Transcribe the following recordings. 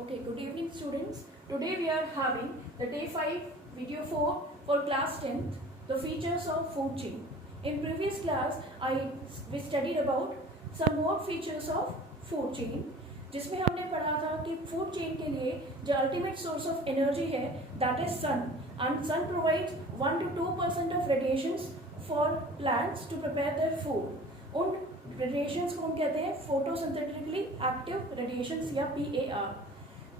Okay, good evening students. Today we are having the day 5 video 4 for class 10th, the features of food chain. In previous class we studied about some more features of food chain, जिसमें हमने पढ़ा था कि food chain के लिए जो ultimate source of energy है that is sun and sun provides 1 to 2% of radiations for plants to prepare their food. उन रेडिएशंस को हम कहते हैं फोटोसिंथेटिकली एक्टिव रेडिएशंस या PAR.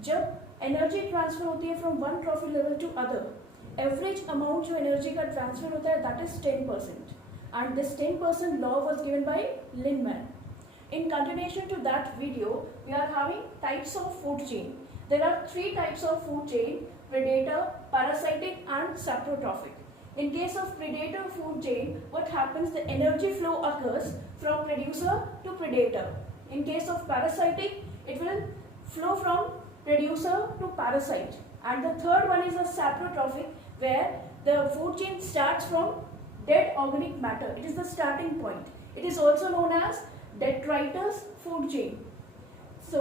जब एनर्जी ट्रांसफर होती है from one trophic level to other, average amount जो एनर्जी का ट्रांसफर होता है that is 10%, and this 10% law was given by Lindeman. In continuation to that video, we are having types of food chain. There are 3 types of food chain: predator, parasitic and saprotrophic. In case of predator food chain, what happens? The energy flow occurs from producer to predator. In case of parasitic, it will flow from producer to parasite. And the third one is a saprotrophic, where the food chain starts from dead organic matter. It is the starting point. It is also known as detritus food chain. So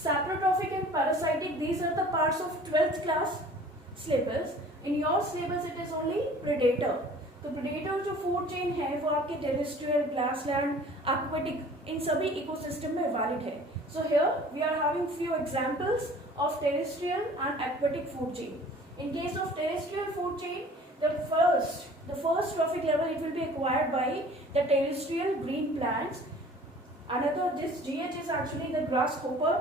saprotrophic and parasitic, these are the parts of 12th class syllabus. In your syllabus it is only predator. तो predator जो food chain है वो आपके terrestrial, grassland, aquatic, इन सभी ecosystem में valid है. So here we are having few examples of terrestrial and aquatic food chain. In case of terrestrial food chain, the first trophic level it will be acquired by the terrestrial green plants. Another, this GH is actually the grasshopper.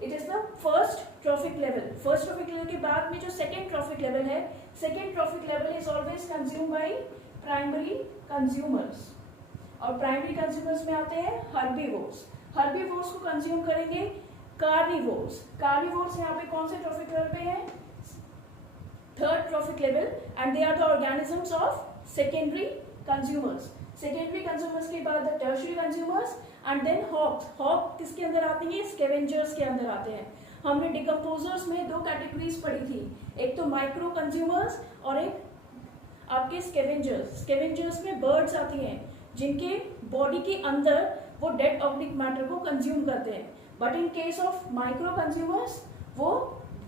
It is the first trophic level. First trophic level के बाद में जो second trophic level है, second trophic level is always consumed by primary consumers. और primary consumers में आते हैं herbivores. Herbivores को consume करेंगे carnivores. Carnivores यहाँ पे कौन से trophic level पे हैं? Third trophic level, and they are the organisms of secondary consumers. Secondary consumers के बाद the tertiary consumers, and then hogs. hog किसके अंदर आती है? scavengers के अंदर आते हैं. हमने decomposers में 2 कैटेगरीज पढ़ी थी, एक तो माइक्रो कंज्यूमर्स और एक आपके scavengers. scavengers में बर्ड्स आती हैं जिनके बॉडी के अंदर वो डेड ऑर्गेनिक मैटर को कंज्यूम करते हैं. But in case of micro consumers, वो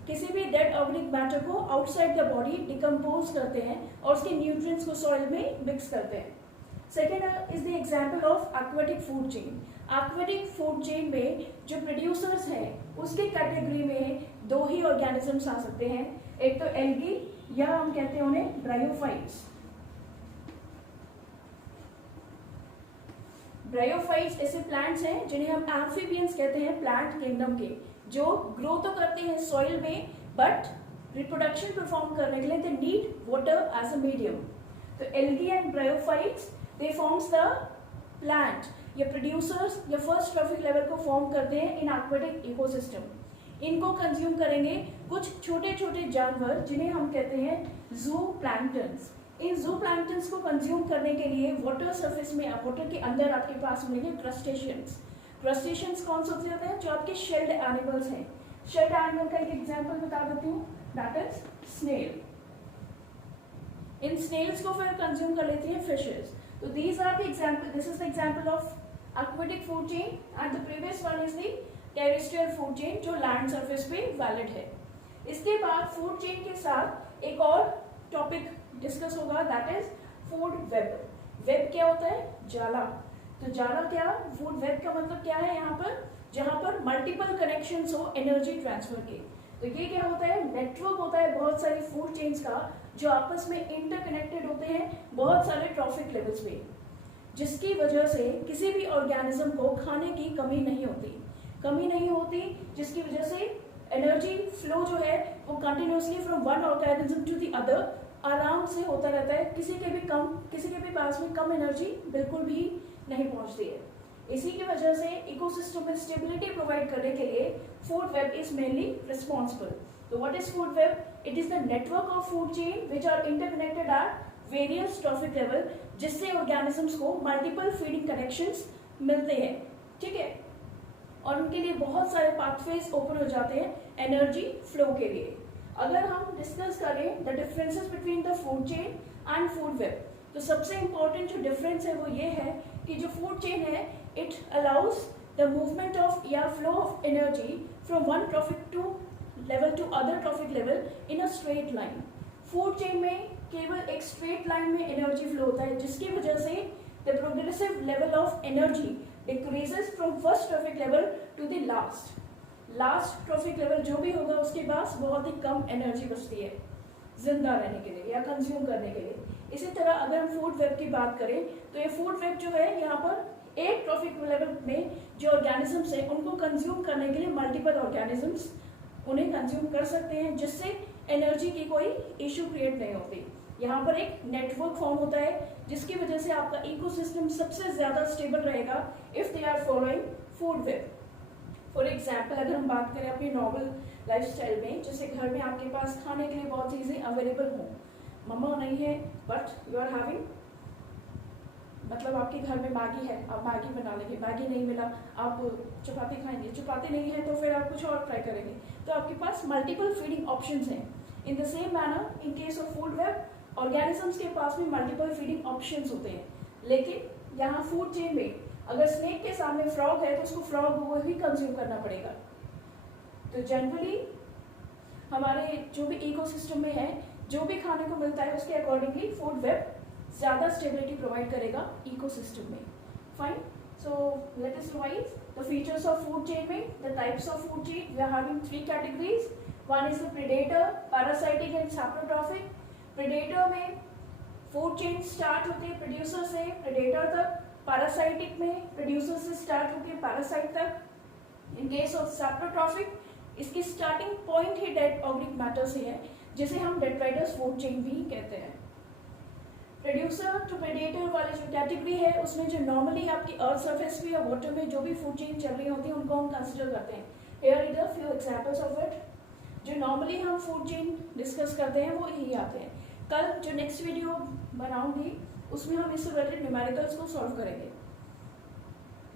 किसी भी डेड ऑर्गेनिक मैटर को आउटसाइड द बॉडी डिकम्पोज करते हैं और उसके न्यूट्रिएंट्स को सॉइल में मिक्स करते हैं. Second is the example of aquatic food chain. Aquatic food chain में जो प्रोड्यूसर्स हैं उसके कैटेगरी में 2 ही ऑर्गेनिजम्स आ सकते हैं. एक तो एल्गी, या हम कहते हैं उन्हें ब्रायोफाइट्स. ब्रायोफाइट्स ऐसे प्लांट्स हैं जिन्हें हम एम्फीबियंस कहते हैं, प्लांट किंगडम के, जो ग्रो तो करते हैं सॉइल में बट रिप्रोडक्शन परफॉर्म करने के लिए they need water as a medium. तो algae and bryophytes they forms the plant या प्रोड्यूसर्स या फर्स्ट ट्रॉफिक लेवल को फॉर्म करते हैं इन एक्वेटिक इकोसिस्टम. इनको कंज्यूम करेंगे कुछ छोटे छोटे जानवर जिन्हें हम कहते हैं जू प्लैंक्टन्स. इन जू प्लैंक्टन्स को कंज्यूम करने के लिए वाटर सरफेस में, वाटर के अंदर आपके पास मिलेंगे क्रस्टेशियंस. क्रस्टेशियंस कौन से होते हैं? जो आपके शेल्ड एनिमल्स हैं. शेल्ड एनिमल का एक एग्जांपल बता देती हूँ, दैट इज स्नेल. इन स्नेल्स को फिर कंज्यूम कर लेती हैं फिशेस. तो these are the example, this is the example of aquatic food chain, and the previous one is the terrestrial food chain जो लैंड सरफेस पे वैलिड है. इसके बाद फूड चेन के साथ एक और टॉपिक डिस्कस होगा, that is food web. Web क्या होता है? जाला. तो जाला क्या? फूड वेब का मतलब क्या है? यहाँ पर जहाँ पर मल्टीपल कनेक्शंस हो एनर्जी ट्रांसफर के. तो ये क्या होता है? नेटवर्क होता है बहुत सारी फूड चेन्स का जो आपस में इंटरकनेक्टेड होते हैं बहुत सारे ट्रॉफिक लेवल्स पे, जिसकी वजह से किसी भी ऑर्गेनिज्म को खाने की कमी नहीं होती, जिसकी वजह से एनर्जी फ्लो जो है वो continuously from one organism to the other आराम से होता रहता है. किसी के भी पास में कम एनर्जी बिल्कुल भी नहीं पहुंचती है. इसी की वजह से इकोसिस्टम में स्टेबिलिटी प्रोवाइड करने के लिए food web is mainly responsible. तो what is food web? It is the network of food chain which are interconnected at various trophic level, जिससे ऑर्गेनिजम्स को मल्टीपल फीडिंग कनेक्शंस मिलते हैं. ठीक है, और उनके लिए बहुत सारे पाथवेज ओपन हो जाते हैं एनर्जी फ्लो के लिए. अगर हम डिस्कस करें the differences between the food chain and food web, तो सबसे इंपॉर्टेंट जो डिफरेंस है वो ये है कि जो फूड चेन है it allows the movement of flow of energy from one trophic to level to other trophic level in a straight line. Food chain में केवल एक स्ट्रेट लाइन में एनर्जी फ्लो होता है, जिसकी वजह से the progressive level of energy decreases from first trophic level to the last trophic level जो भी होगा उसके पास बहुत ही कम एनर्जी बचती है जिंदा रहने के लिए या कंज्यूम करने के लिए। इसी तरह अगर हम फूड वेब की बात करें तो ये फूड वेब जो है यहाँ पर एक ट्रॉफिक लेवल में जो ऑर्गेनिजम्स हैं उनको कंज्यूम करने के लिए मल्टीपल ऑर्गेनिजम्स उन्हें कंज्यूम कर सकते हैं, जिससे एनर्जी की कोई इश्यू क्रिएट नहीं होती। यहाँ पर एक नेटवर्क फॉर्म होता है जिसकी वजह से आपका इकोसिस्टम सबसे ज्यादा स्टेबल रहेगा if they are following food web. For example अगर हम बात करें अपनी नॉर्मल लाइफस्टाइल में, जैसे घर में आपके पास खाने के लिए बहुत चीजें अवेलेबल हों, मम्मा नहीं है बट यू आर हैविंग, मतलब आपके घर में मैगी है, आप मैगी बना लेंगे, मैगी नहीं मिला आप चपाती खाएंगे, चपाती नहीं है तो फिर आप कुछ और ट्राई करेंगे। तो आपके पास मल्टीपल फीडिंग ऑप्शंस हैं। In the same manner in case of food web organisms के पास भी मल्टीपल फीडिंग ऑप्शंस होते हैं, लेकिन यहाँ फूड चेन में अगर स्नेक के सामने फ्रॉग है तो उसको फ्रॉग वो ही कंज्यूम करना पड़ेगा। तो जनरली हमारे जो भी इकोसिस्टम में है, जो भी खाने को मिलता है उसके अकॉर्डिंगली फूड वेब ज्यादा स्टेबिलिटी प्रोवाइड करेगा इकोसिस्टम में। Fine, so let us revise the features of food chain में, the types of food chain. We are having 3 categories. One is the predator, parasitic and saprotrophic. Predator में food chain start होती है producer से predator तक, parasitic में producer से start होकर parasite तक। इन केस ऑफ सैप्रोट्रॉफिक इसकी स्टार्टिंग पॉइंट ही डेड ऑर्गेनिक मैटर से है, जिसे हम डेट्राइटस फूड चेन भी कहते हैं। प्रोड्यूसर टू प्रेडेटर वाली जो कैटेगरी है उसमें जो नॉर्मली आपकी अर्थ सरफेस पे या वाटर में जो भी फूड चेन चल रही होती है उनको हम कंसिडर करते हैं। Here is a few examples of it. जो नॉर्मली हम फूड चेन डिस्कस करते हैं वो यही आते हैं। कल जो नेक्स्ट वीडियो बनाऊंगी उसमें हम इससे रिलेटेड न्यूमेरिकल्स को सॉल्व करेंगे।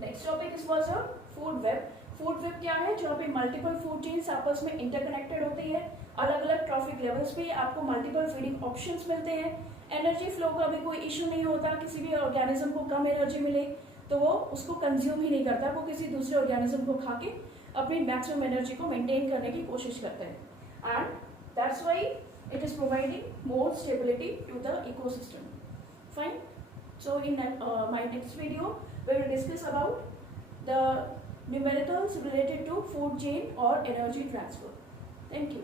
Next topic is was a food web. Food web क्या है? जहाँ पे मल्टीपल फूड चेन्स आपस में इंटरकनेक्टेड होती है, अलग अलग ट्रॉफिक लेवल्स पे आपको मल्टीपल फीडिंग ऑप्शंस मिलते हैं, एनर्जी फ्लो का भी कोई इश्यू नहीं होता। किसी भी ऑर्गेनिज्म को कम एनर्जी मिले तो वो उसको कंज्यूम ही नहीं करता, वो किसी दूसरे ऑर्गेनिज्म को खा के अपनी मैक्सिमम एनर्जी को मेंटेन करने की कोशिश करते हैं। And that's why it is providing more stability to the ecosystem. Fine. So in my next video we will discuss about the numericals related to food chain or energy transfer. Thank you.